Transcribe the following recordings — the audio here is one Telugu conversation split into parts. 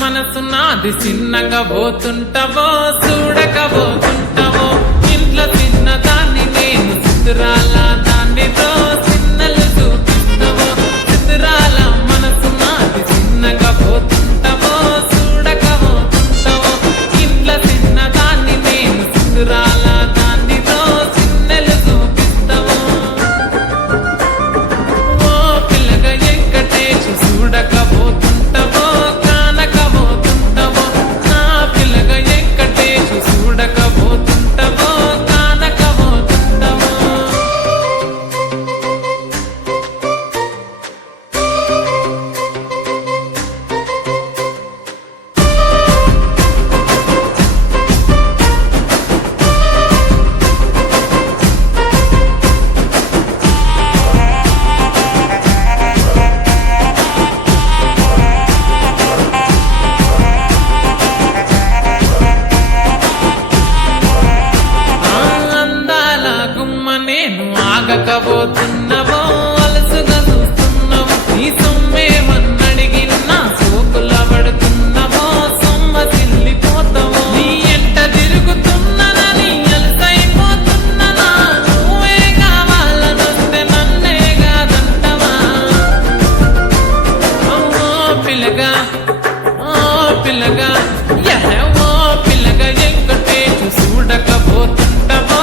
మనసున్నది చిన్నగా పోతుంటావో చూడకపోతుంటావో ఇంట్లో చిన్న దాన్ని నేను చిత్రాల దానితో చిన్నలు చూపిస్తావో చిత్రాల మనసున్నది చిన్నగా పోతుంటావో చూడకపోతుంటావో ఇంట్లో చిన్న దాన్ని నేను చిత్రాల దానితో చిన్నలు చూపిస్తావో ఓ పిల్లగా ఎక్కటేసి చూడకపోతుంటావో ఆగకపోతున్నావో అలసుగా చూస్తున్నావు నీ సొమ్మేమన్నడిగినా సోకుల పడుతున్నావో సొమ్మ సిల్లిపోతావో నీ ఎంట తిరుగుతున్నానని అలసైపోతున్నానా నువ్వే కావాలనొస్తే నన్నే కాదంటవా ఓ పిల్లగా ఓ పిల్లగా ఎక్కటేసి చూడకపోతుంటావో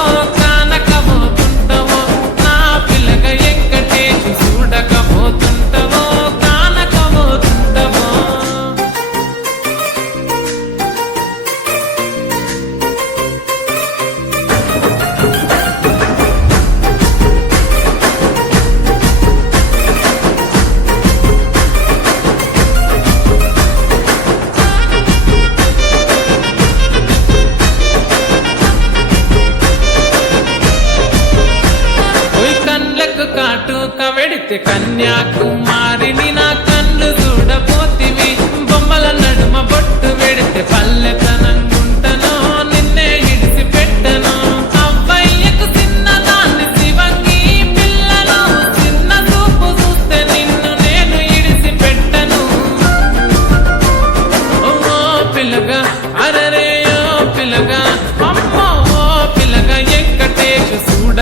కాటుక వెడితే కన్యాకు